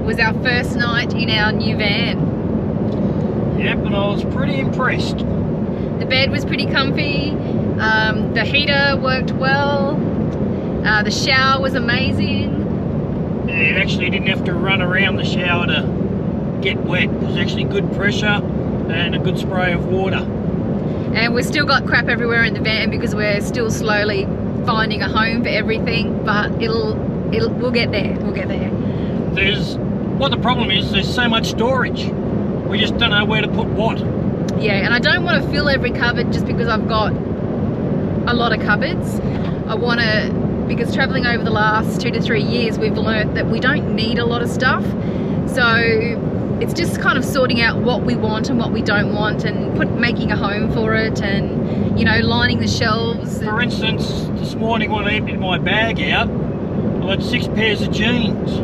It was our first night in our new van. Yep, and I was pretty impressed. The bed was pretty comfy. The heater worked well. The shower was amazing. Yeah, it actually didn't have to run around the shower to get wet. It was actually good pressure and a good spray of water. And we've still got crap everywhere in the van because we're still slowly finding a home for everything, but we'll get there. We'll get there. The problem is there's so much storage. We just don't know where to put what. Yeah, and I don't want to fill every cupboard just because I've got a lot of cupboards. I want to, because traveling over the last 2 to 3 years, we've learnt that we don't need a lot of stuff. So it's just kind of sorting out what we want and what we don't want, and making a home for it, and, you know, lining the shelves. For instance, this morning when I emptied my bag out, I had 6 pairs of jeans.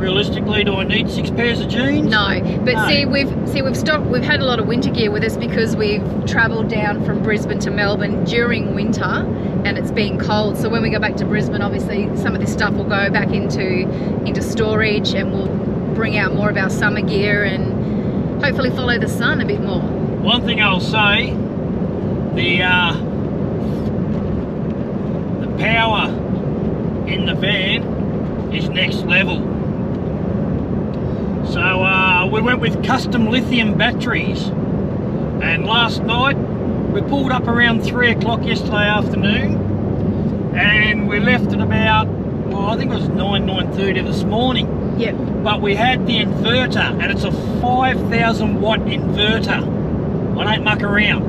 Realistically, do I need 6 pairs of jeans? No, but No. We've had a lot of winter gear with us because we've travelled down from Brisbane to Melbourne during winter, and it's been cold. So when we go back to Brisbane, obviously some of this stuff will go back into storage, and we'll bring out more of our summer gear and hopefully follow the sun a bit more. One thing I'll say, the power in the van is next level. So we went with custom lithium batteries, and last night we pulled up around 3 o'clock yesterday afternoon, and we left at about, well, I think it was 9:30 this morning. Yep. But we had the inverter, and it's a 5,000 watt inverter. I don't muck around.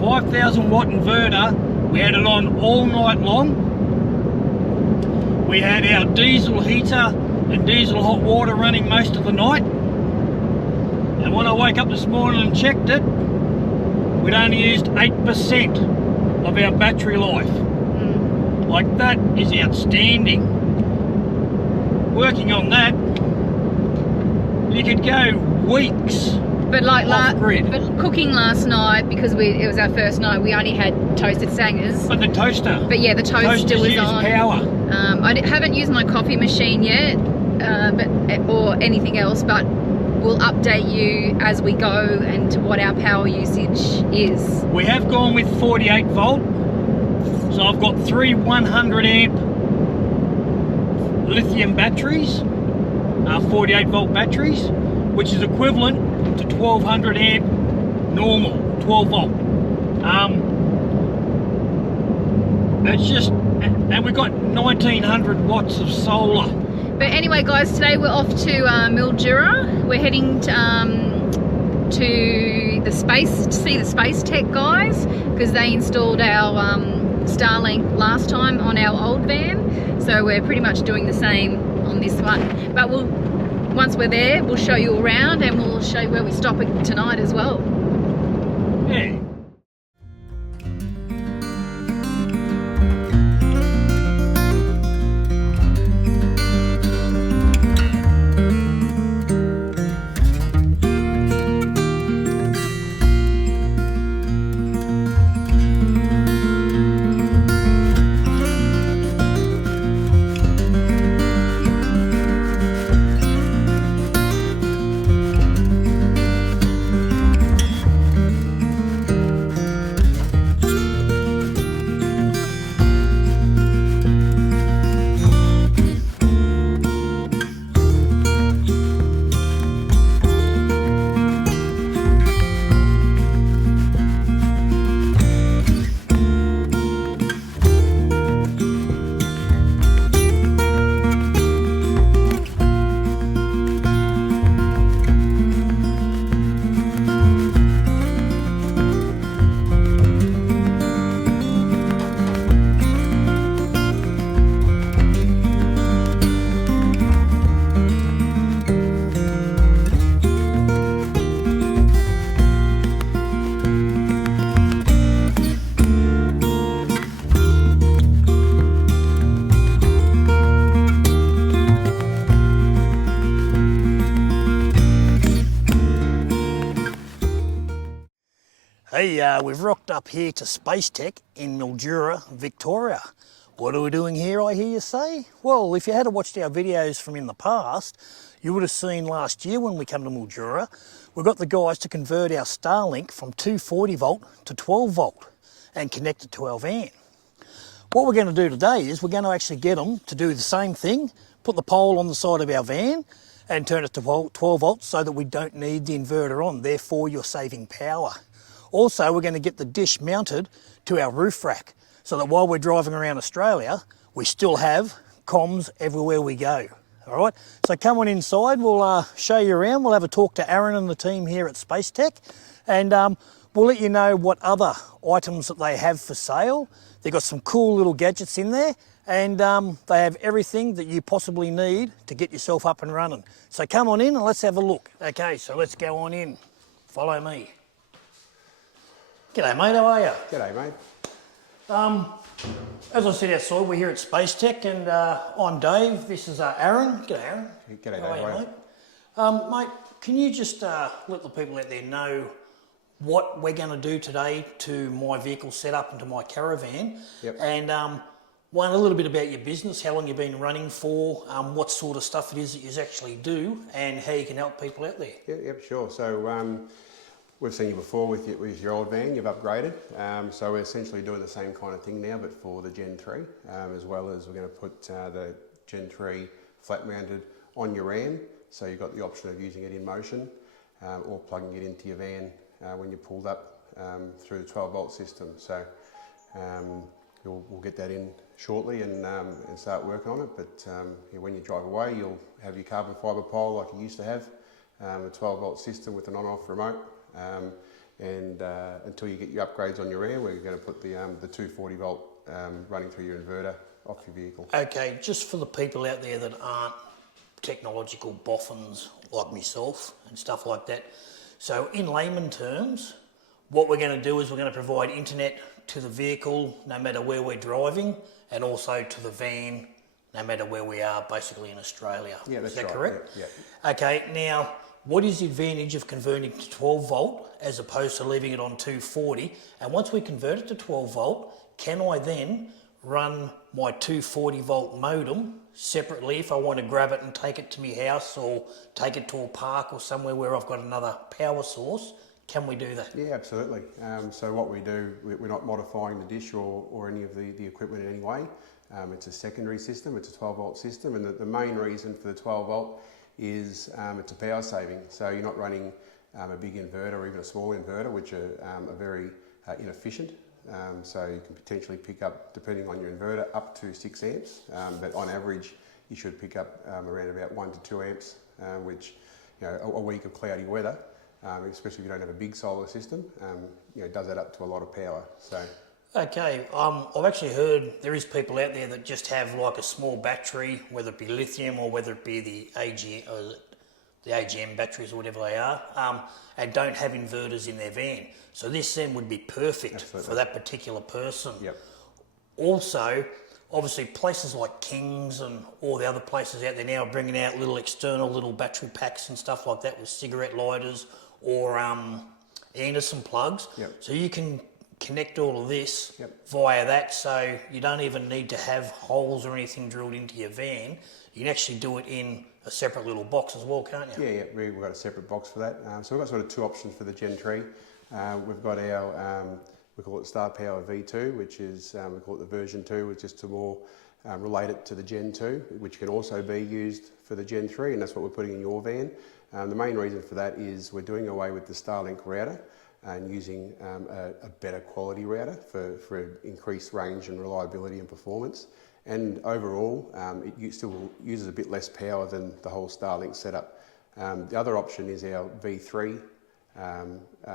5,000 watt inverter. We had it on all night long. We had our diesel heater and diesel hot water running most of the night. And when I woke up this morning and checked it, we'd only used 8% of our battery life. Like, that is outstanding. Working on that, you could go weeks. But off-grid. but cooking last night, because it was our first night, we only had toasted sangers. But the toaster. But yeah, the toaster was on. Power. I haven't used my coffee machine yet, or anything else, but we'll update you as we go and to what our power usage is. We have gone with 48 volt, so I've got 3 100 amp lithium batteries, 48 volt batteries, which is equivalent to 1200 amp normal 12 volt. It's just, and we've got 1900 watts of solar. But anyway, guys, today we're off to Mildura. We're heading to the space to see the Spacetek guys, because they installed our Starlink last time on our old van. So we're pretty much doing the same on this one. But once we're there, we'll show you around, and we'll show you where we stop tonight as well. Yeah. Hey, we've rocked up here to Spacetek in Mildura, Victoria. What are we doing here, I hear you say? Well, if you had watched our videos from in the past, you would have seen last year when we came to Mildura, we got the guys to convert our Starlink from 240 volt to 12 volt and connect it to our van. What we're going to do today is we're going to actually get them to do the same thing, put the pole on the side of our van and turn it to 12 volts so that we don't need the inverter on, therefore you're saving power. Also, we're going to get the dish mounted to our roof rack so that while we're driving around Australia, we still have comms everywhere we go. All right, so come on inside, we'll show you around, we'll have a talk to Aaron and the team here at Spacetek, and we'll let you know what other items that they have for sale. They've got some cool little gadgets in there, and they have everything that you possibly need to get yourself up and running. So come on in and let's have a look. Okay, so let's go on in. Follow me. G'day mate, how are you? G'day mate. As I said outside, we're here at Spacetek, and I'm Dave. This is Aaron. G'day Aaron. G'day How Dave. are you, mate? Mate, can you just let the people out there know what we're going to do today to my vehicle setup and to my caravan? Yep. And one, a little bit about your business, how long you've been running for, what sort of stuff it is that you actually do, and how you can help people out there. Yep, sure. So we've seen you before with your old van, you've upgraded. So we're essentially doing the same kind of thing now, but for the Gen 3, as well as we're going to put the Gen 3 flat mounted on your RAM. So you've got the option of using it in motion or plugging it into your van when you're pulled up through the 12 volt system. So we'll get that in shortly and start working on it. But when you drive away, you'll have your carbon fibre pole like you used to have, a 12 volt system with an on-off remote. And until you get your upgrades on your RAM, we're going to put the 240 volt running through your inverter off your vehicle. Okay, just for the people out there that aren't technological boffins like myself and stuff like that. So in layman terms, what we're going to do is we're going to provide internet to the vehicle no matter where we're driving, and also to the van no matter where we are, basically in Australia. Yeah, that's right. Is that right. correct? Yeah. Okay, now what is the advantage of converting to 12 volt as opposed to leaving it on 240? And once we convert it to 12 volt, can I then run my 240 volt modem separately if I want to grab it and take it to my house or take it to a park or somewhere where I've got another power source? Can we do that? Yeah, absolutely. So what we do, we're not modifying the dish or any of the equipment in any way. It's a secondary system, it's a 12 volt system, and the main reason for the 12 volt is it's a power saving. So you're not running a big inverter or even a small inverter, which are very inefficient. So you can potentially pick up, depending on your inverter, up to 6 amps. But on average, you should pick up around about 1 to 2 amps, which, a week of cloudy weather, especially if you don't have a big solar system, does add up to a lot of power. So. Okay, I've actually heard there is people out there that just have like a small battery, whether it be lithium or whether it be the AGM batteries or whatever they are, and don't have inverters in their van. So this then would be perfect Absolutely. for that particular person. Yep. Also, obviously places like King's and all the other places out there now are bringing out little battery packs and stuff like that with cigarette lighters or Anderson plugs. Yep. So you can connect all of this Yep. via that, so you don't even need to have holes or anything drilled into your van. You can actually do it in a separate little box as well, can't you? Yeah, we've got a separate box for that. So we've got sort of two options for the Gen 3. We've got our, we call it Star Power V2, which is, we call it the version 2, which is to more relate it to the Gen 2, which can also be used for the Gen 3, and that's what we're putting in your van. The main reason for that is we're doing away with the Starlink router and using a better quality router for increased range and reliability and performance. And overall, it still uses a bit less power than the whole Starlink setup. The other option is our V3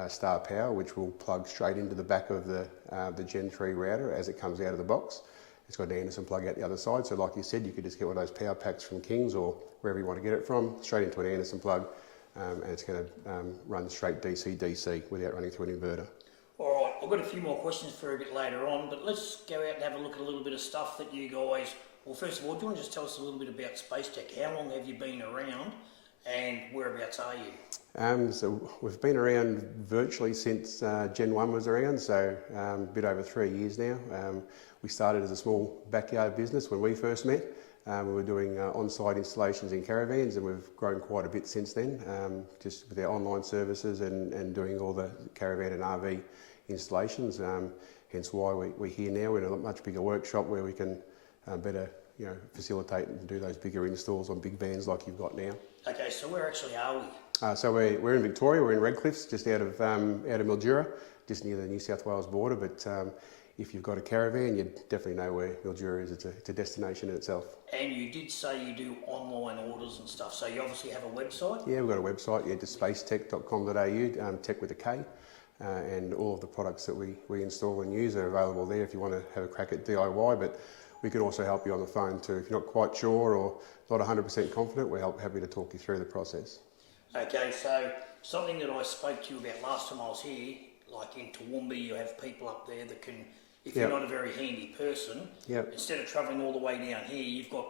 Star Power, which will plug straight into the back of the Gen 3 router as it comes out of the box. It's got an Anderson plug out the other side, so like you said, you could just get one of those power packs from King's or wherever you want to get it from, straight into an Anderson plug, and it's going to run straight DC-DC without running through an inverter. All right, I've got a few more questions for a bit later on, but let's go out and have a look at a little bit of stuff that you guys... Well, first of all, do you want to just tell us a little bit about Spacetek? How long have you been around and whereabouts are you? So we've been around virtually since Gen 1 was around, so a bit over 3 years now. we started as a small backyard business when we first met. We were doing on-site installations in caravans, and we've grown quite a bit since then, just with our online services and doing all the caravan and RV installations. Hence why we're here now. We're in a much bigger workshop where we can better facilitate and do those bigger installs on big vans like you've got now. Okay, so where actually are we? So we're in Victoria. We're in Redcliffs, just out of Mildura, just near the New South Wales border. But if you've got a caravan, you definitely know where Mildura is. It's a destination in itself. And you did say you do online orders and stuff, so you obviously have a website? Yeah, we've got a website, just spacetek.com.au, tech with a K, and all of the products that we install and use are available there if you want to have a crack at DIY, but we can also help you on the phone too. If you're not quite sure or not 100% confident, we're happy to talk you through the process. Okay, so something that I spoke to you about last time I was here, like in Toowoomba, you have people up there that can, if you're not a very handy person, instead of travelling all the way down here, you've got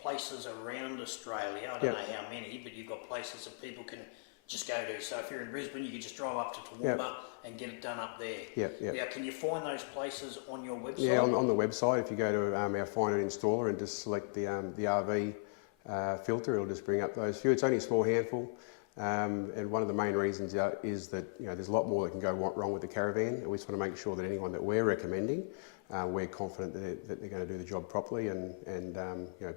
places around Australia, I don't know how many, but you've got places that people can just go to. So if you're in Brisbane, you can just drive up to Toowoomba and get it done up there. Now, can you find those places on your website? Yeah, on the website, if you go to our Find an Installer and just select the RV filter, it'll just bring up those few. It's only a small handful. And one of the main reasons is that there's a lot more that can go wrong with the caravan, and we just want to make sure that anyone that we're recommending, we're confident that they're going to do the job properly and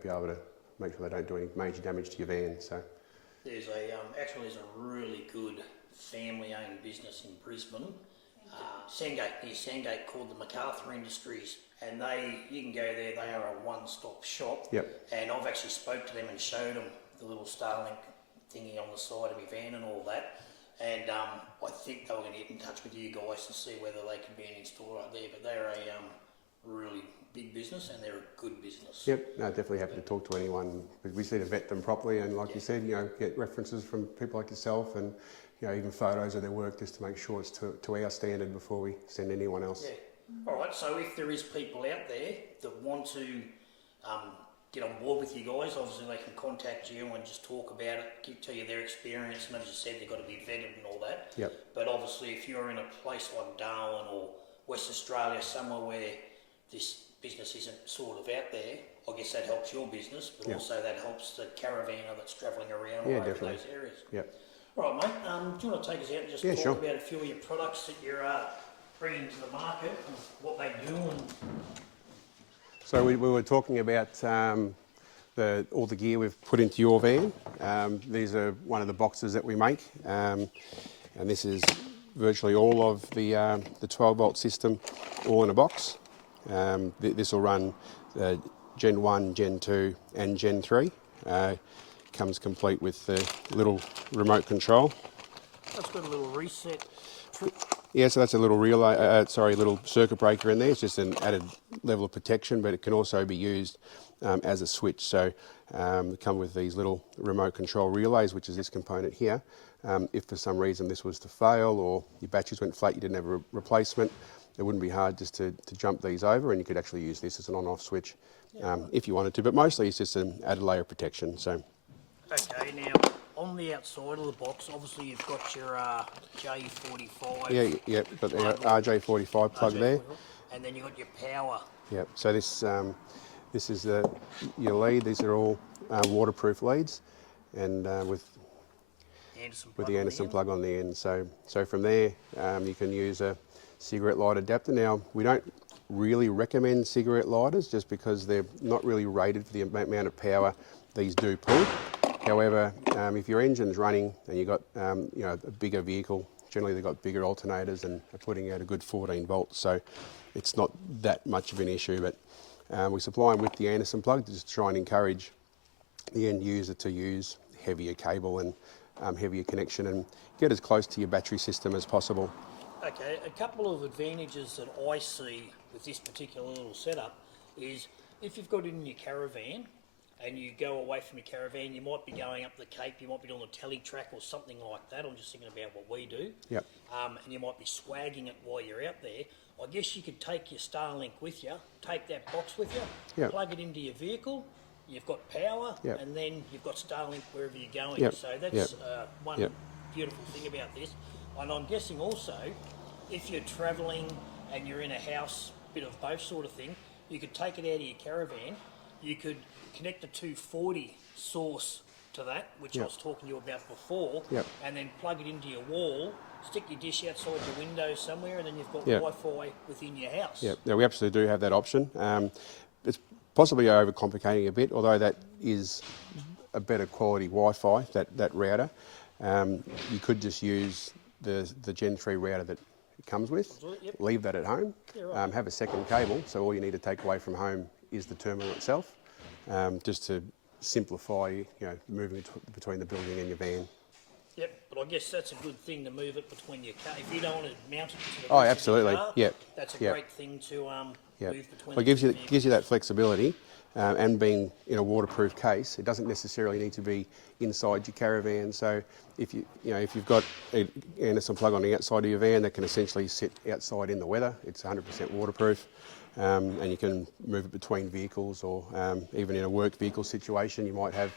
be able to make sure they don't do any major damage to your van. So there's a really good family-owned business in Brisbane, near Sandgate, called the MacArthur Industries, and you can go there. They are a one-stop shop. And I've actually spoke to them and showed them the little Starlink thingy on the side of my van and all that, and I think they were going to get in touch with you guys to see whether they can be an installer up there, but they're a really big business and they're a good business. No, definitely happy to talk to anyone. We just need to vet them properly, and like you said, get references from people like yourself, and even photos of their work, just to make sure it's to our standard before we send anyone else. All right, so if there is people out there that want to get on board with you guys, obviously they can contact you and just talk about it, tell you their experience, and as you said, they've got to be vetted and all that. But obviously if you're in a place like Darwin or West Australia, somewhere where this business isn't sort of out there, I guess that helps your business, but also that helps the caravanner that's travelling around over those areas. All right, mate, do you want to take us out and just talk about a few of your products that you're bringing to the market and what they do? So we were talking about all the gear we've put into your van. These are one of the boxes that we make, and this is virtually all of the 12-volt system all in a box. This will run Gen 1, Gen 2 and Gen 3. Comes complete with the little remote control. That's got a little reset. Yeah, so that's a little relay, little circuit breaker in there. It's just an added level of protection, but it can also be used as a switch. So they come with these little remote control relays, which is this component here. If for some reason this was to fail or your batteries went flat, you didn't have a replacement, it wouldn't be hard just to jump these over, and you could actually use this as an on-off switch if you wanted to. But mostly it's just an added layer of protection. So. Okay, now on the outside of the box, obviously you've got your J45. Yeah, got the RJ45 plug there. And then you've got your power. Yeah, so this is your lead. These are all waterproof leads, and with the Anderson plug on the end. So from there, you can use a cigarette light adapter. Now, we don't really recommend cigarette lighters just because they're not really rated for the amount of power these do pull. However, if your engine's running and you've got a bigger vehicle, generally they've got bigger alternators and are putting out a good 14 volts, so it's not that much of an issue. But we supply them with the Anderson plug to just try and encourage the end user to use heavier cable and heavier connection and get as close to your battery system as possible. Okay, a couple of advantages that I see with this particular little setup is if you've got it in your caravan and you go away from your caravan, you might be going up the Cape, you might be doing a tele track or something like that. I'm just thinking about what we do. Yep. And you might be swagging it while you're out there. I guess you could take your Starlink with you, take that box with you, plug it into your vehicle, you've got power, and then you've got Starlink wherever you're going. So that's one beautiful thing about this. And I'm guessing also, if you're travelling and you're in a house bit of both sort of thing. You could take it out of your caravan. You could connect the 240 source to that, which I was talking to you about before, and then plug it into your wall, stick your dish outside your window somewhere, and then you've got Wi-Fi within your house. Yeah, we absolutely do have that option. It's possibly overcomplicating a bit, although that is a better quality Wi-Fi, that router. You could just use the Gen 3 router that it comes with, leave that at home, have a second cable, so all you need to take away from home is the terminal itself, just to simplify, moving between the building and your van. Yep, but I guess that's a good thing to move it between your car. If you don't want to mount it to the roof absolutely. of your car, that's a great thing to move between. Well, it gives you that flexibility, and being in a waterproof case, it doesn't necessarily need to be inside your caravan. So if you've got an Anderson plug on the outside of your van that can essentially sit outside in the weather, it's 100% waterproof. And you can move it between vehicles, or even in a work vehicle situation, you might have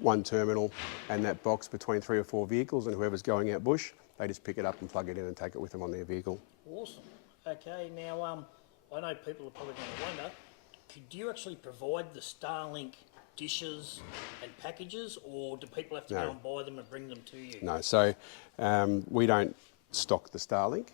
one terminal and that box between 3 or 4 vehicles, and whoever's going out bush, they just pick it up and plug it in and take it with them on their vehicle. Awesome. Okay, now I know people are probably going to wonder, do you actually provide the Starlink dishes and packages, or do people have to go and buy them and bring them to you? No, so we don't stock the Starlink.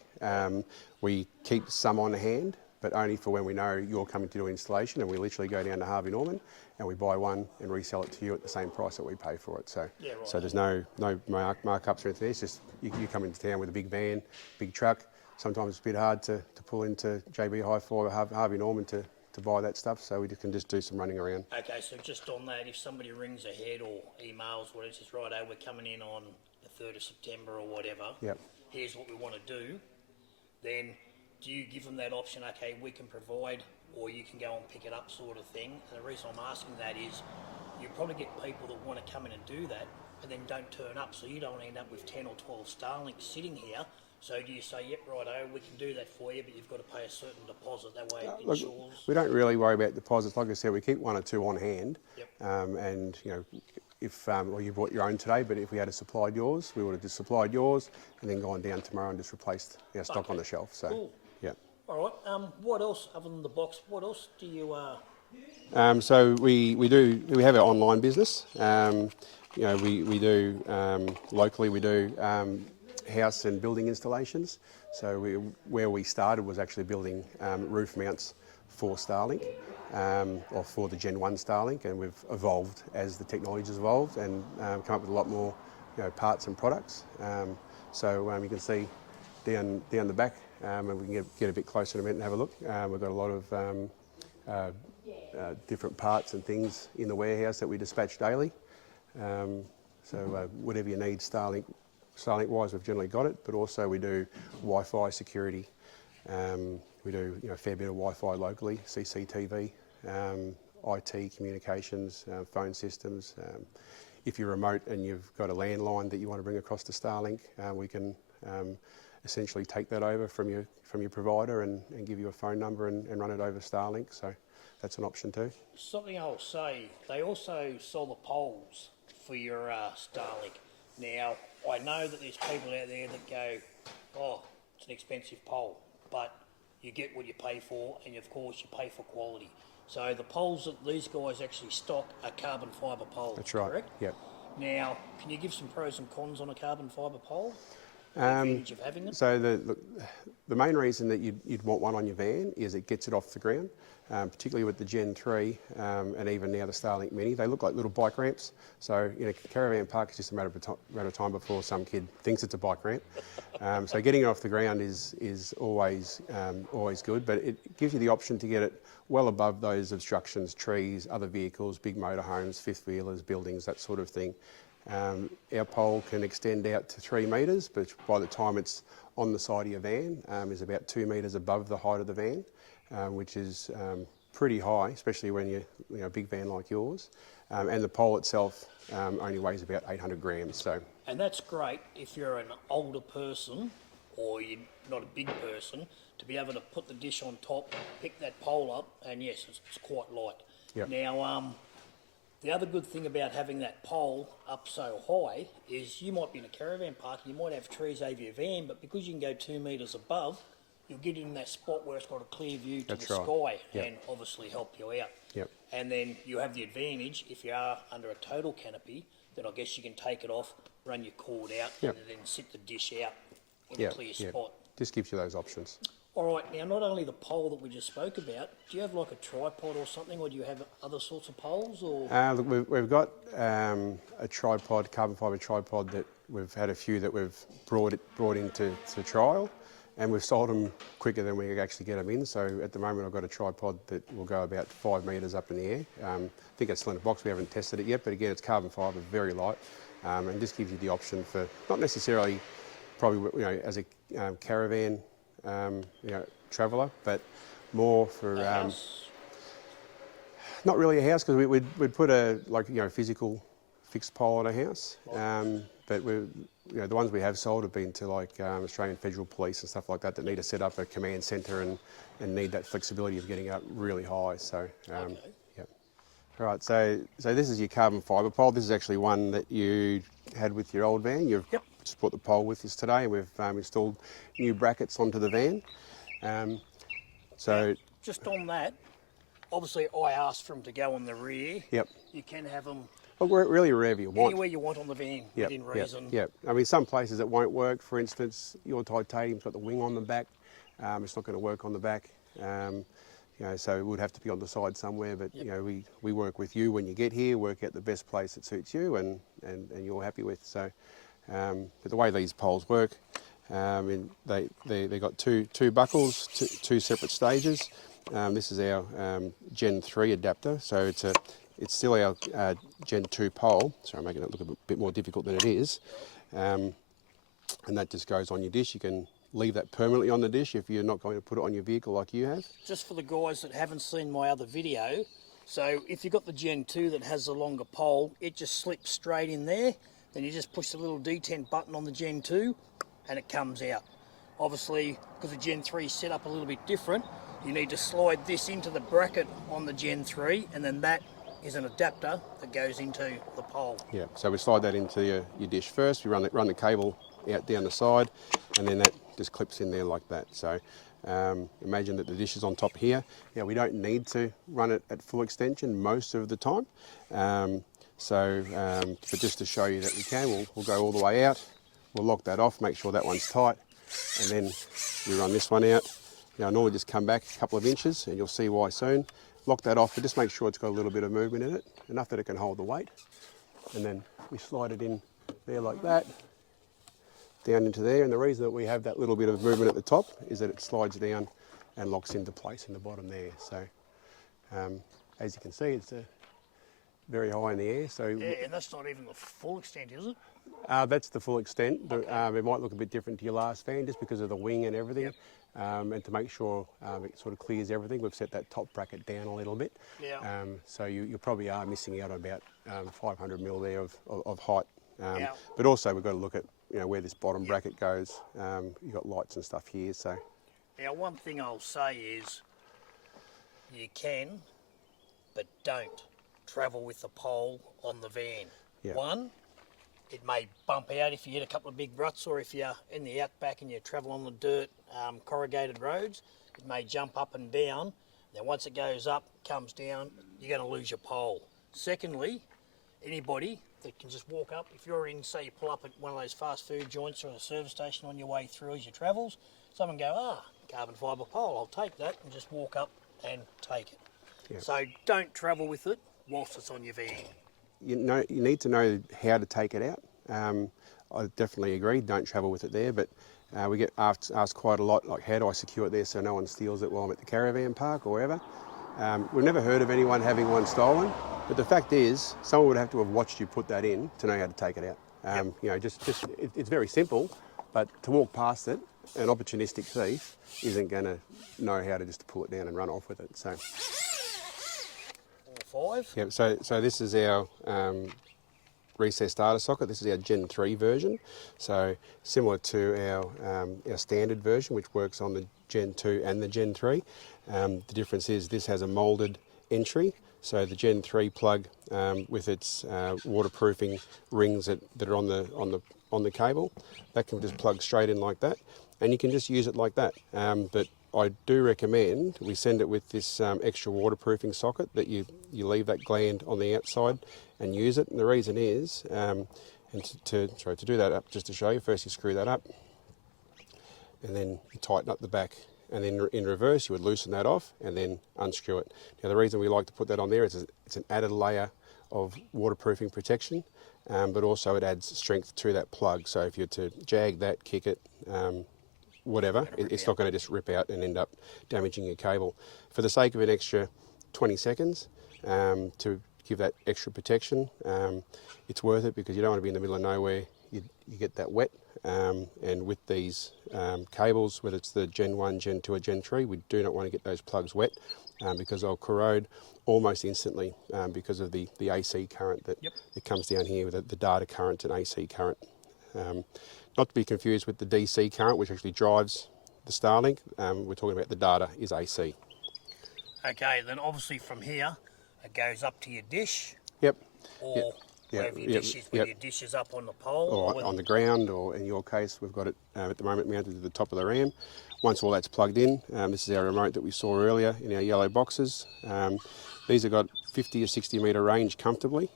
We keep some on hand, but only for when we know you're coming to do installation, and we literally go down to Harvey Norman and we buy one and resell it to you at the same price that we pay for it. So, so there's no markups or anything. It's just you come into town with a big van, big truck. Sometimes it's a bit hard to pull into JB Hi-Fi or Harvey Norman to buy that stuff, so we can just do some running around. Okay, so just on that, if somebody rings ahead or emails, what it says, right, we're coming in on the 3rd of September or whatever, here's what we want to do, then do you give them that option, okay, we can provide, or you can go and pick it up sort of thing? And the reason I'm asking that is you probably get people that want to come in and do that and then don't turn up, so you don't end up with 10 or 12 Starlinks sitting here. So do you say, yep, righto, we can do that for you, but you've got to pay a certain deposit, that way it ensures... Look, we don't really worry about deposits. Like I said, we keep 1 or 2 on hand, and if well, you bought your own today, but if we had supplied yours, we would have just supplied yours and then gone down tomorrow and just replaced our stock on the shelf. So, cool. All right. What else other than the box? What else do you? So we have our online business. We do locally. We do house and building installations. So where we started was actually building roof mounts for Starlink, or for the Gen 1 Starlink, and we've evolved as the technology has evolved and come up with a lot more parts and products. So you can see down the back. And we can get a bit closer in a minute and have a look. We've got a lot of different parts and things in the warehouse that we dispatch daily. So whatever you need Starlink-wise, we've generally got it, but also we do Wi-Fi security. We do a fair bit of Wi-Fi locally, CCTV, IT, communications, phone systems. If you're remote and you've got a landline that you want to bring across to Starlink, we can essentially take that over from your provider and give you a phone number and run it over Starlink. So that's an option too. Something I'll say, they also sell the poles for your Starlink. Now, I know that there's people out there that go, oh, it's an expensive pole, but you get what you pay for, and of course you pay for quality. So the poles that these guys actually stock are carbon fibre poles. That's right. Correct? Yep. Now, can you give some pros and cons on a carbon fibre pole? The advantage of having them? So the main reason that you'd want one on your van is it gets it off the ground, particularly with the Gen 3 and even now the Starlink Mini. They look like little bike ramps. So in a caravan park, it's just a matter of time before some kid thinks it's a bike ramp. So getting it off the ground is always good, but it gives you the option to get it well above those obstructions, trees, other vehicles, big motorhomes, fifth wheelers, buildings, that sort of thing. Our pole can extend out to 3 metres, but by the time it's on the side of your van, is about 2 metres above the height of the van, which is pretty high, especially when you're a big van like yours. And the pole itself only weighs about 800 grams. So. And that's great if you're an older person or you're not a big person, to be able to put the dish on top, pick that pole up, and yes, it's quite light. Yep. Now, the other good thing about having that pole up so high is you might be in a caravan park and you might have trees over your van, but because you can go 2 metres above, you'll get in that spot where it's got a clear view to That's the right. sky Yep. and obviously help you out. Yep. And then you have the advantage, if you are under a total canopy, then I guess you can take it off, run your cord out, Yep. and then sit the dish out in Yeah, a clear yeah. spot. Just gives you those options. All right, now not only the pole that we just spoke about, do you have like a tripod or something, or do you have other sorts of poles? Or Look, we've got a tripod, carbon fibre tripod that we've had a few that we've brought into trial, and we've sold them quicker than we actually get them in. So at the moment I've got a tripod that will go about 5 metres up in the air. I think it's still in a box, we haven't tested it yet, but again it's carbon fibre, very light, and just gives you the option for, not necessarily probably as a caravan traveller, but more for not really a house, because we'd put a physical fixed pole on a house, but the ones we have sold have been to like Australian Federal Police and stuff like that need to set up a command centre and need that flexibility of getting up really high. So yeah. All right, so this is your carbon fibre pole. This is actually one that you had with your old van. You've just brought the pole with us today, and we've installed new brackets onto the van. So just on that, obviously I asked for them to go on the rear. Yep. You can have them really wherever you want. anywhere you want on the van, within reason. Yep. I mean, some places it won't work. For instance, your titanium's got the wing on the back. It's not going to work on the back. So it would have to be on the side somewhere. But we work with you when you get here. Work out the best place that suits you and you're happy with. So, but the way these poles work, they got two buckles, two separate stages. This is our Gen 3 adapter, so it's still our Gen 2 pole. Sorry, I'm making it look a bit more difficult than it is. And that just goes on your dish. You can leave that permanently on the dish if you're not going to put it on your vehicle like you have. Just for the guys that haven't seen my other video, so if you've got the Gen 2 that has a longer pole, it just slips straight in there. Then you just push the little D10 button on the Gen 2 and it comes out. Obviously, because the Gen 3 is set up a little bit different, you need to slide this into the bracket on the Gen 3, and then that is an adapter that goes into the pole. Yeah, so we slide that into your dish first. We run the cable out down the side, and then that just clips in there like that. So imagine that the dish is on top here. Yeah, we don't need to run it at full extension most of the time. But just to show you that we can, we'll go all the way out. We'll lock that off, make sure that one's tight, and then we run this one out. I normally just come back a couple of inches, and you'll see why soon. Lock that off, but just make sure it's got a little bit of movement in it, enough that it can hold the weight. And then we slide it in there like that, down into there. And the reason that we have that little bit of movement at the top is that it slides down and locks into place in the bottom there. So as you can see, it's very high in the air. So yeah, and that's not even the full extent, is it? That's the full extent. Okay. It might look a bit different to your last fan just because of the wing and everything. Yep. And to make sure it sort of clears everything, we've set that top bracket down a little bit. Yeah. So you probably are missing out on about 500 mil there of height. Yeah. But also we've got to look at where this bottom bracket goes. You've got lights and stuff here. So Now, one thing I'll say is you can, but don't travel with the pole on the van. Yeah. One, it may bump out if you hit a couple of big ruts, or if you're in the outback and you travel on the dirt, corrugated roads, it may jump up and down. Then once it goes up, comes down, you're going to lose your pole. Secondly, anybody that can just walk up, if you're in, say you pull up at one of those fast food joints or a service station on your way through as you travels, someone go, carbon fibre pole, I'll take that, and just walk up and take it. Yeah. So don't travel with it whilst it's on your van. you need to know how to take it out. I definitely agree, don't travel with it there, but we get asked quite a lot, like how do I secure it there so no one steals it while I'm at the caravan park or wherever. We've never heard of anyone having one stolen, but the fact is someone would have to have watched you put that in to know how to take it out. It's very simple, but to walk past it, an opportunistic thief isn't going to know how to just pull it down and run off with it. So. All 5? Yeah, so this is our recessed starter socket. This is our Gen 3 version. So similar to our standard version, which works on the Gen 2 and the Gen 3. The difference is this has a moulded entry, So the Gen 3 plug with its waterproofing rings that are on the cable, that can just plug straight in like that, and you can just use it like that. But I do recommend we send it with this extra waterproofing socket, that you leave that gland on the outside and use it. And the reason is, and to do that up, just to show you, first you screw that up, and then you tighten up the back, and then in reverse you would loosen that off and then unscrew it. Now the reason we like to put that on there is it's an added layer of waterproofing protection, but also it adds strength to that plug. So if you're to jag that, kick it, whatever, it's not going to just rip out and end up damaging your cable. For the sake of an extra 20 seconds to give that extra protection, it's worth it, because you don't want to be in the middle of nowhere, you get that wet. And with these cables, whether it's the Gen 1, Gen 2 or Gen 3, we do not want to get those plugs wet, because they'll corrode almost instantly because of the AC current that comes down here with the data current and AC current. Not to be confused with the DC current, which actually drives the Starlink. We're talking about the data is AC. Okay, then obviously from here it goes up to your dish. Yep. Or wherever your dish is, where your dish is up on the pole. Or on the ground, or in your case, we've got it at the moment mounted to the top of the RAM. Once all that's plugged in, this is our remote that we saw earlier in our yellow boxes. These have got 50 or 60 metre range comfortably,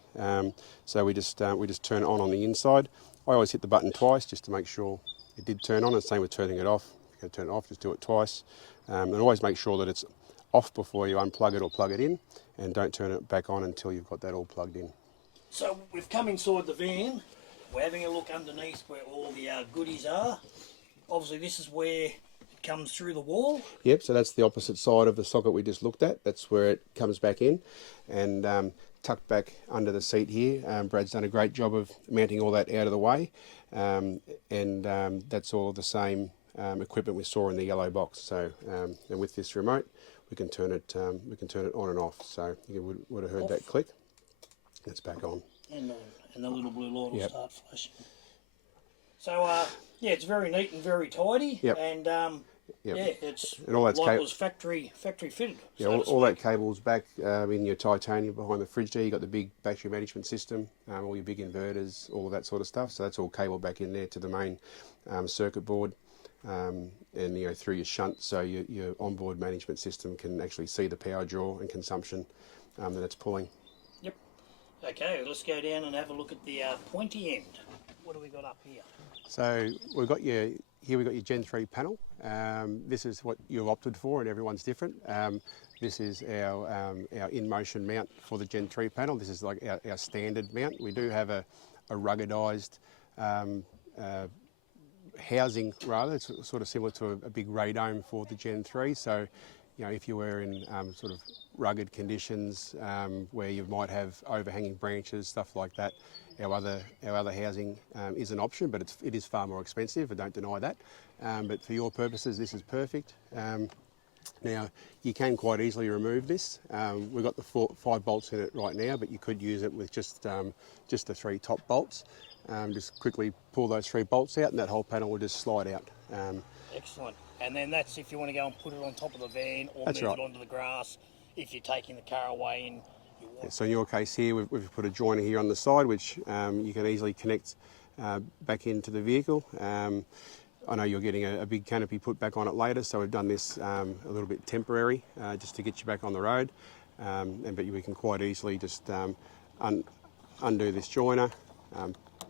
so we just turn it on the inside. I always hit the button twice just to make sure it did turn on, and same with turning it off. If you're going to turn it off, just do it twice. And always make sure that it's off before you unplug it or plug it in, and don't turn it back on until you've got that all plugged in. So we've come inside the van, we're having a look underneath where all the goodies are. Obviously this is where it comes through the wall. Yep, so that's the opposite side of the socket we just looked at. That's where it comes back in, and tucked back under the seat here. Brad's done a great job of mounting all that out of the way, and that's all the same equipment we saw in the yellow box. So and with this remote we can turn it on and off. So you would have heard that click. It's back on. And the little blue light will start flashing. So yeah, it's very neat and very tidy. Yep. And yeah, it's and all that's like it was factory fitted. Yeah, so all that cable's back in your titanium behind the fridge there. You got the big battery management system, all your big inverters, all of that sort of stuff. So that's all cabled back in there to the main circuit board, and through your shunt, so your onboard management system can actually see the power draw and consumption that it's pulling. Yep. Okay, let's go down and have a look at the pointy end. What do we got up here? So we've got your Gen 3 panel. This is what you've opted for, and everyone's different. This is our in-motion mount for the Gen 3 panel. This is like our standard mount. We do have a ruggedised housing, rather. It's sort of similar to a big radome for the Gen 3. So, if you were in sort of rugged conditions where you might have overhanging branches, stuff like that, our other housing is an option, but it is far more expensive. I don't deny that. But for your purposes, this is perfect. Now, you can quite easily remove this. We've got the 5 bolts in it right now, but you could use it with just the 3 top bolts. Just quickly pull those 3 bolts out, and that whole panel will just slide out. Excellent. And then that's if you want to go and put it on top of the van or move it onto the grass if you're taking the car away and you want. Yeah, so in your case here, we've put a joiner here on the side, which you can easily connect back into the vehicle. I know you're getting a big canopy put back on it later, so we've done this a little bit temporary just to get you back on the road. But we can quite easily just undo this joiner,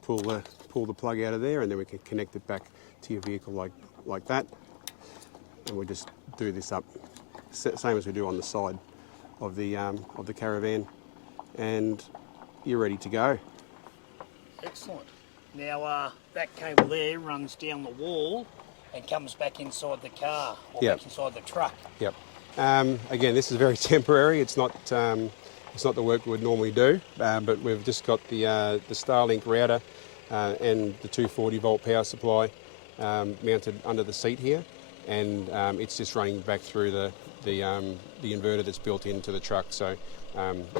pull the plug out of there, and then we can connect it back to your vehicle like that. And we just do this up, same as we do on the side of the caravan, and you're ready to go. Excellent. Now that cable there runs down the wall and comes back inside the car or back inside the truck. Yep. Again, this is very temporary. It's not the work we would normally do, but we've just got the Starlink router and the 240 volt power supply mounted under the seat here, and it's just running back through the inverter that's built into the truck. So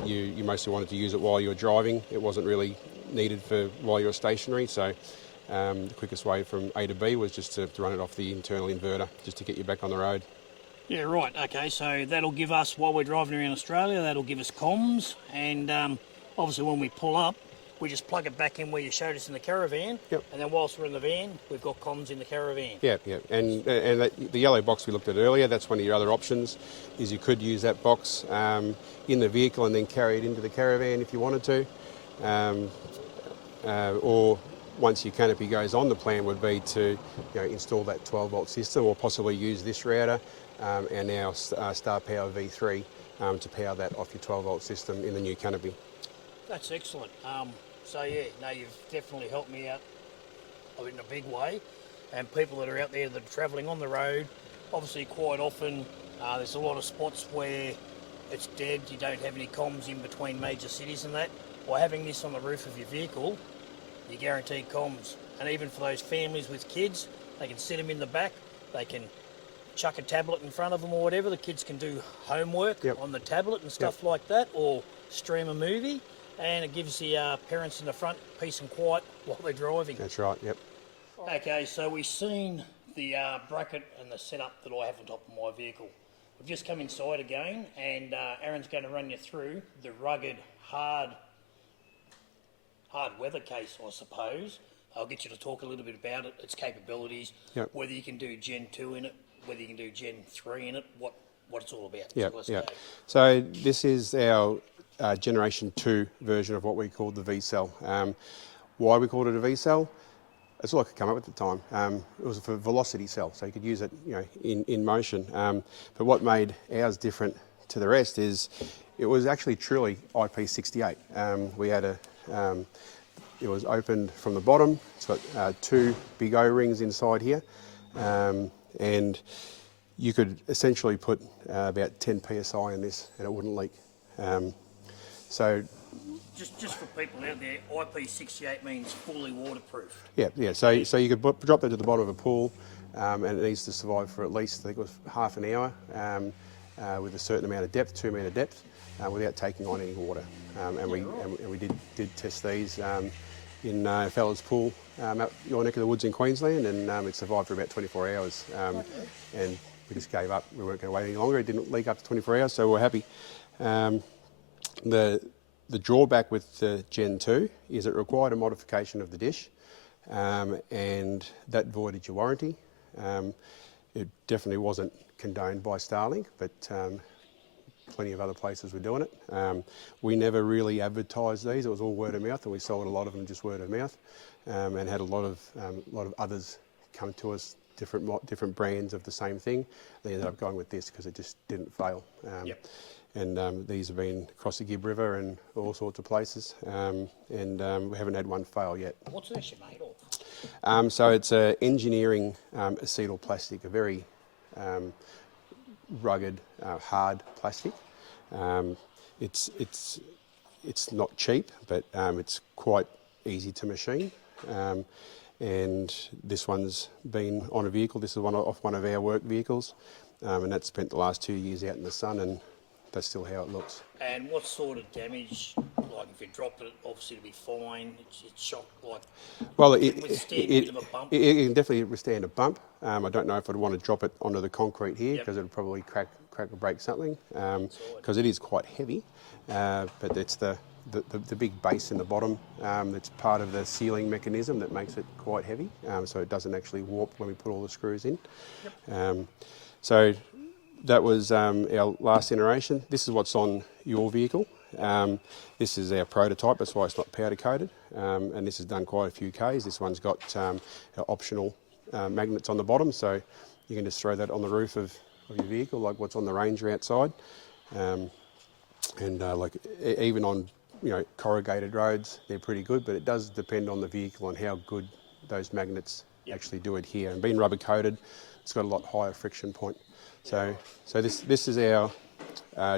you mostly wanted to use it while you were driving. It wasn't really needed for while you're stationary, so the quickest way from A to B was just to run it off the internal inverter just to get you back on the road. Yeah, right. Okay, so that'll give us, while we're driving around Australia, that'll give us comms, and obviously when we pull up, we just plug it back in where you showed us in the caravan. Yep. And then whilst we're in the van, we've got comms in the caravan. Yeah, yeah. And the yellow box we looked at earlier, that's one of your other options, is you could use that box in the vehicle and then carry it into the caravan if you wanted to. Or once your canopy goes on, the plan would be to install that 12-volt system, or possibly use this router and our Star Power V3 to power that off your 12-volt system in the new canopy. That's excellent. So yeah, no, you've definitely helped me out in a big way. And people that are out there that are travelling on the road, obviously quite often there's a lot of spots where it's dead, you don't have any comms in between major cities and that. By having this on the roof of your vehicle, you guarantee comms. And even for those families with kids, they can sit them in the back, they can chuck a tablet in front of them or whatever, the kids can do homework on the tablet and stuff like that, or stream a movie, and it gives the parents in the front peace and quiet while they're driving. That's right, yep. Okay, so we've seen the bracket and the setup that I have on top of my vehicle. We've just come inside again, and Aaron's going to run you through the rugged, hard weather case, I suppose. I'll get you to talk a little bit about it, its capabilities, whether you can do Gen 2 in it, whether you can do Gen 3 in it, what it's all about. Yeah, so go. So this is our Generation 2 version of what we called the V-Cell. Why we called it a V-Cell? That's all I could come up with at the time. It was for velocity cell, so you could use it, in motion. But what made ours different to the rest is it was actually truly IP68. We had it was opened from the bottom. It's got 2 big O-rings inside here, and you could essentially put about 10 psi in this, and it wouldn't leak. So. Just for people out there, IP68 means fully waterproof. Yeah. So you could drop that to the bottom of a pool, and it needs to survive for at least, I think it was half an hour, with a certain amount of depth, 2 metre depth, without taking on any water. And we did test these in a fella's pool up your neck of the woods in Queensland, and it survived for about 24 hours. And we just gave up. We weren't going to wait any longer. It didn't leak up to 24 hours, so we're happy. The drawback with the Gen 2 is it required a modification of the dish, and that voided your warranty. It definitely wasn't condoned by Starlink, but plenty of other places were doing it. We never really advertised these. It was all word of mouth, and we sold a lot of them just word of mouth, and had a lot of others come to us, different brands of the same thing. They ended up going with this because it just didn't fail. And these have been across the Gibb River and all sorts of places, and we haven't had one fail yet. What's it actually made of? So it's an engineering acetyl plastic, a very rugged, hard plastic. It's not cheap, but it's quite easy to machine. And this one's been on a vehicle. This is off one of our work vehicles, and that's spent the last 2 years out in the sun, and that's still how it looks. And what sort of damage, like if you drop it, obviously it'll be fine, it's shock, like, well, it can withstand a bit of a bump? It can definitely withstand a bump. I don't know if I'd want to drop it onto the concrete here, because it would probably crack or break something, because it is quite heavy, but it's the big base in the bottom that's part of the sealing mechanism that makes it quite heavy, so it doesn't actually warp when we put all the screws in. So that was our last iteration. This is what's on your vehicle. This is our prototype, that's why it's not powder coated, and this has done quite a few Ks. This one's got our optional magnets on the bottom, so you can just throw that on the roof of your vehicle, like what's on the Ranger outside. Like even on corrugated roads, they're pretty good, but it does depend on the vehicle and how good those magnets actually do adhere. And being rubber coated, it's got a lot higher friction point. So this is our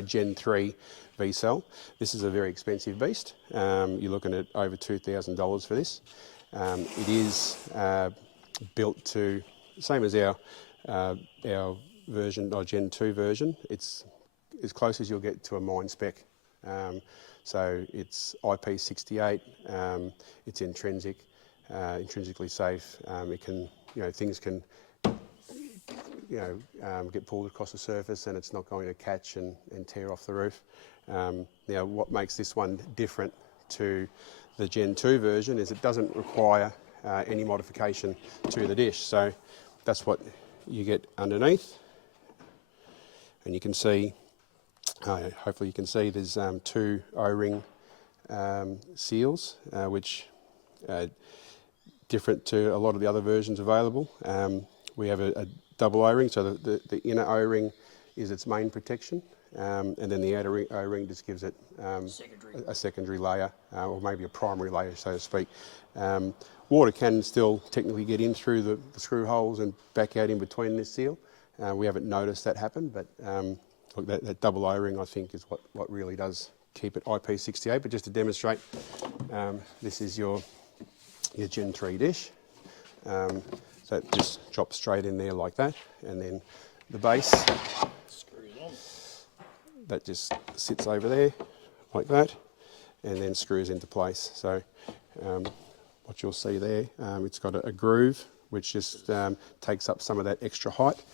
Gen 3 V-Cell. This is a very expensive beast. You're looking at over $2,000 for this. It is built to, same as our version, or Gen 2 version. It's as close as you'll get to a mine spec. So it's IP68. It's intrinsically safe. It can, things can get pulled across the surface, and it's not going to catch and tear off the roof. Now, what makes this one different to the Gen 2 version is it doesn't require any modification to the dish. So that's what you get underneath, and you can see, hopefully you can see, there's 2 O-ring seals, which are different to a lot of the other versions available. We have a double O-ring, so the inner O-ring is its main protection, and then the outer O-ring just gives it a secondary layer, or maybe a primary layer, so to speak. Water can still technically get in through the screw holes and back out in between this seal. We haven't noticed that happen, but look, that double O-ring, I think, is what really does keep it IP68. But just to demonstrate, this is your Gen 3 dish. So it just drops straight in there like that, and then the base screws on. That just sits over there like that, and then screws into place. So what you'll see there, it's got a groove which just takes up some of that extra height.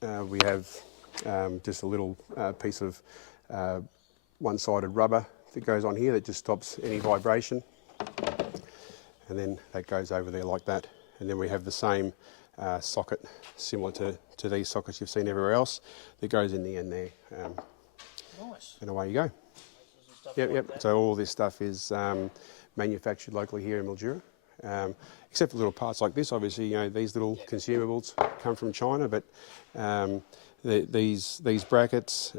We have just a little piece of one-sided rubber that goes on here that just stops any vibration, and then that goes over there like that. And then we have the same socket, similar to these sockets you've seen everywhere else, that goes in the end there. Nice. And away you go. Yep. So all this stuff is manufactured locally here in Mildura, except for little parts like this. Obviously, these little consumables come from China, but these brackets,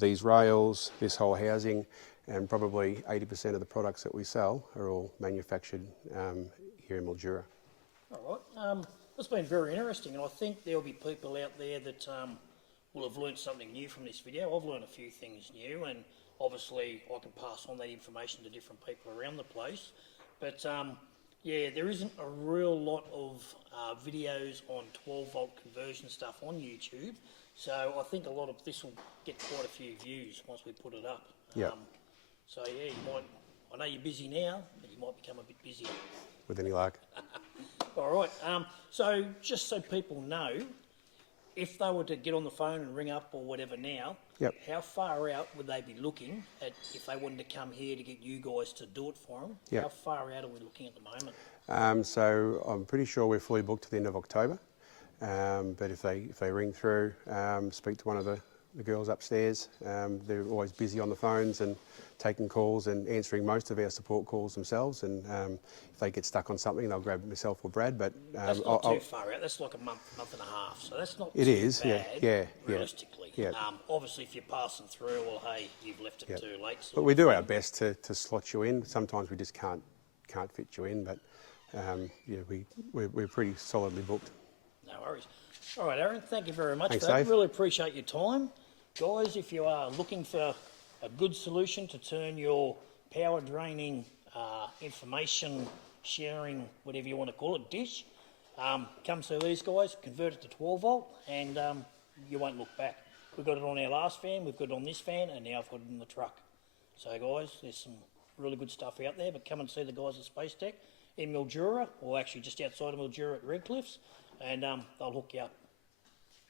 these rails, this whole housing, and probably 80% of the products that we sell are all manufactured here in Mildura. All right. It's been very interesting, and I think there'll be people out there that will have learned something new from this video. I've learned a few things new, and obviously I can pass on that information to different people around the place. But yeah, there isn't a real lot of videos on 12-volt conversion stuff on YouTube, so I think a lot of this will get quite a few views once we put it up. Yeah. So yeah, I know you're busy now, but you might become a bit busier. With any luck. All right. So just so people know, if they were to get on the phone and ring up or whatever now, Yep. how far out would they be looking at if they wanted to come here to get you guys to do it for them? Yep. How far out are we looking at the moment? So I'm pretty sure we're fully booked to the end of October. But if they ring through, speak to one of the girls upstairs, they're always busy on the phones and taking calls and answering most of our support calls themselves. And if they get stuck on something, they'll grab myself or Brad. But that's not too far out. That's like a month and a half. So that's not it too is, bad, yeah, realistically. Yeah. Obviously, if you're passing through, well, hey, you've left it too late. But we do our best to slot you in. Sometimes we just can't fit you in. But yeah, we're pretty solidly booked. No worries. All right, Aaron, thank you very much Thanks, for that. Dave. Really appreciate your time. Guys, if you are looking for a good solution to turn your power draining, information sharing, whatever you want to call it, dish, come see these guys, convert it to 12 volt, and you won't look back. We've got it on our last fan, we've got it on this fan, and now I've got it in the truck. So guys, there's some really good stuff out there, but come and see the guys at Spacetek in Mildura, or actually just outside of Mildura at Redcliffs, and they'll hook you up.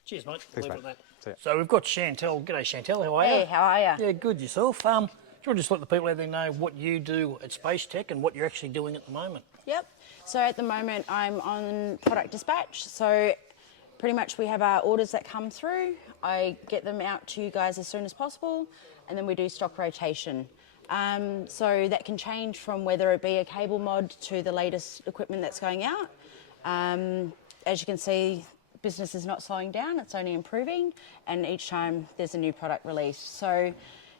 Cheers, mate. Thanks, Leave it mate. at that. So we've got Chantel. G'day, Chantel. How are you? Hey, how are you? Yeah, good. Yourself? Do you want to just let the people out there know what you do at Spacetek and what you're actually doing at the moment? Yep. So at the moment, I'm on product dispatch. So pretty much we have our orders that come through. I get them out to you guys as soon as possible, and then we do stock rotation. So that can change from whether it be a cable mod to the latest equipment that's going out. As you can see, business is not slowing down, it's only improving, and each time there's a new product released. So,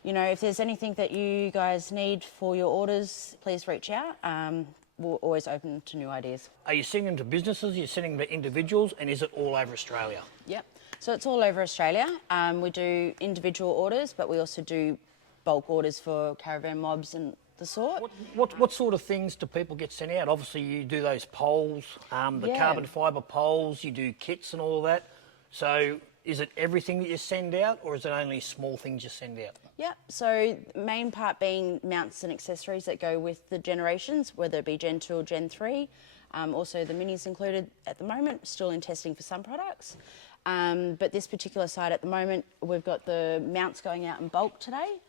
if there's anything that you guys need for your orders, please reach out. We're always open to new ideas. Are you sending them to businesses, you're sending them to individuals, and is it all over Australia? Yep. So it's all over Australia. We do individual orders, but we also do bulk orders for caravan mobs and the sort. What sort of things do people get sent out? Obviously, you do those poles, the Yeah. carbon fibre poles, you do kits and all of that. So is it everything that you send out, or is it only small things you send out? Yep, so main part being mounts and accessories that go with the generations, whether it be Gen 2 or Gen 3. Also the minis included at the moment, still in testing for some products. But this particular side at the moment, we've got the mounts going out in bulk today.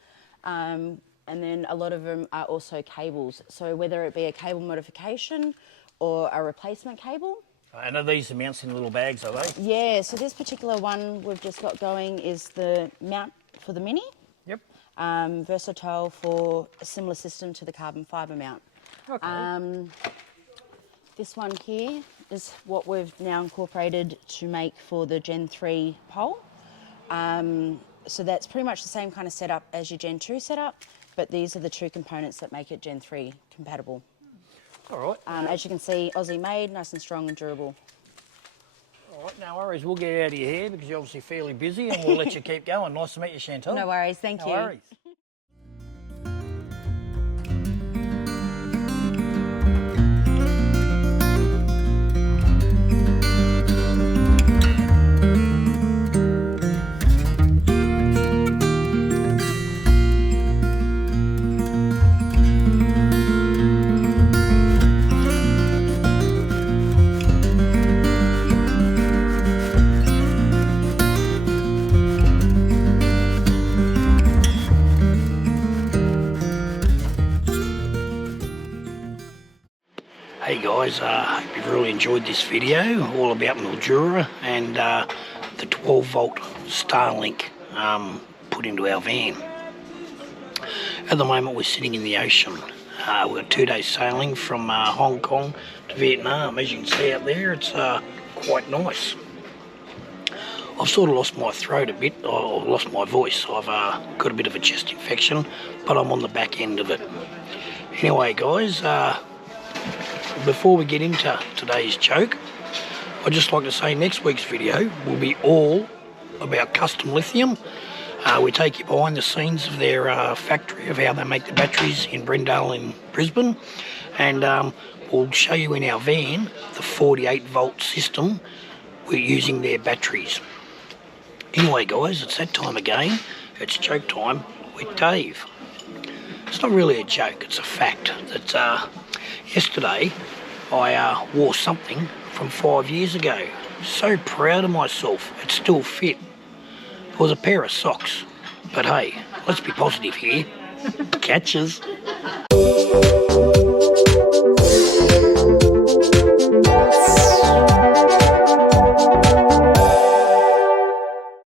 And then a lot of them are also cables. So whether it be a cable modification or a replacement cable. And are these the mounts in little bags, are they? Yeah, so this particular one we've just got going is the mount for the Mini. Yep. Versatile for a similar system to the carbon fibre mount. Okay. This one here is what we've now incorporated to make for the Gen 3 pole. So that's pretty much the same kind of setup as your Gen 2 setup, but these are the two components that make it Gen 3 compatible. All right. As you can see, Aussie made, nice and strong and durable. All right, no worries. We'll get out of your hair because you're obviously fairly busy, and we'll let you keep going. Nice to meet you, Chantal. No worries, thank you. No worries. Hey guys, hope you've really enjoyed this video all about Mildura and the 12 volt Starlink put into our van. At the moment we're sitting in the ocean. We've got 2 days sailing from Hong Kong to Vietnam. As you can see out there, it's quite nice. I've sort of lost my throat a bit, or lost my voice. I've got a bit of a chest infection, but I'm on the back end of it. Anyway guys, before we get into today's joke, I'd just like to say next week's video will be all about custom lithium. We take you behind the scenes of their factory, of how they make the batteries in Brendale in Brisbane, and we'll show you in our van the 48 volt system we're using their batteries. Anyway guys, it's that time again. It's joke time with Dave. It's not really a joke, it's a fact that yesterday I wore something from 5 years ago. So proud of myself, it still fit. It was a pair of socks. But hey, let's be positive here. Catches.